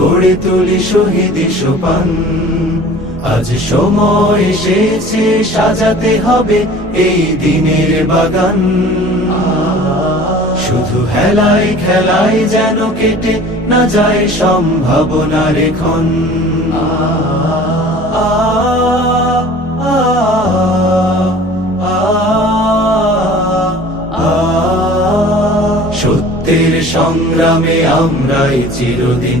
গড়ে তুলি শহীদ সোপান আজ সময় এসেছে সাজাতে হবে এই দিনের বাগান শুধু হেলাই খেলাই যেন কেটে না যায় সম্ভাবনা রেখন সত্যের সংগ্রামে আমরাই চিরদিন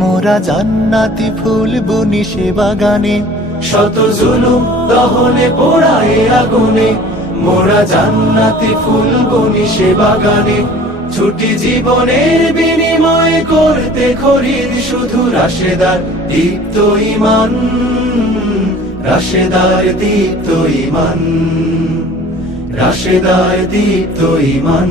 মোরা জান্নাতি ফুল বুনি সে বাগানে শত জুলুম দহনে পোড়ায় আগুনে মোরা জান্নাতি ফুল বুনি সে বাগানে ছুটি জীবনের বিনিময় করতে খরিদ শুধু রাশেদার দীপ্ত ইমান রাশেদার দীপ্ত ইমান রাশেদার দীপ্ত ইমান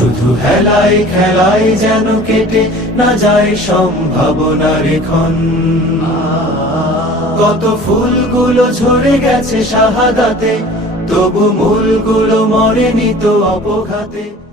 শুধু হেলাই খেলাই যেন কেটে না যায় সম্ভাবনা রেখন কত ফুলগুলো ঝরে গেছে শাহাদাতে তবু মূলগুলো মরেনি তো অপঘাতে